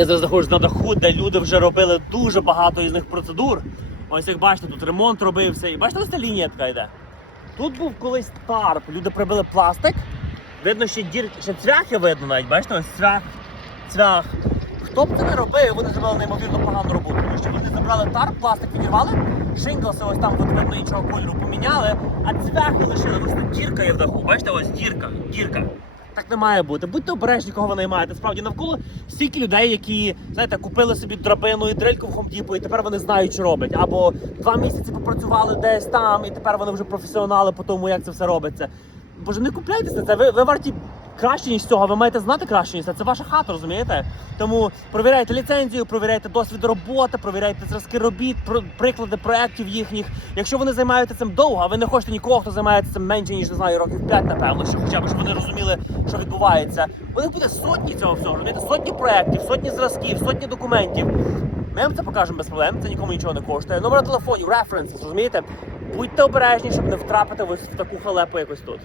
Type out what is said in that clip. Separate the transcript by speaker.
Speaker 1: Я зараз знаходжусь на даху, де люди вже робили дуже багато різних процедур. Ось як бачите, тут ремонт робився. І бачите, ось ця лінія така йде. Тут був колись тарп, люди прибили пластик. Видно, ще дір, ще цвяхи видно навіть, бачите, ось цвях, цвях. Хто б це не робив, вони зробили неймовірно погану роботу. Тому що вони забрали тарп, пластик відірвали, шинглси ось там от видно іншого кольору поміняли, а цвяхи лишили. Ось дірка є в даху. Бачите, ось дірка, дірка. Так не має бути. Будьте обережні, кого ви наймаєте. Справді навколо стільки людей, які знаєте, купили собі драбину і дрельку в Хомдіпу, і тепер вони знають, що роблять. Або два місяці попрацювали десь там, і тепер вони вже професіонали по тому, як це все робиться. Боже, не купляйтеся це. Ви, ви варті краще, ніж цього. Ви маєте знати краще, ніж це. Це ваша хата, розумієте? Тому провіряйте ліцензію, провіряйте досвід роботи, провіряйте зразки робіт, приклади проєктів їхніх. Якщо вони займаються цим довго, а ви не хочете нікого, хто займається цим менше, ніж не знаю, років 5, напевно, що хоча б щоб вони розуміли, що відбувається. У них буде сотні цього всього, розумієте? Сотні проєктів, сотні зразків, сотні документів. Ми вам це покажемо без проблем, це нікому нічого не коштує. Номер телефонів, референси, розумієте? Будьте обережні, щоб не втрапити в таку халепу якось тут.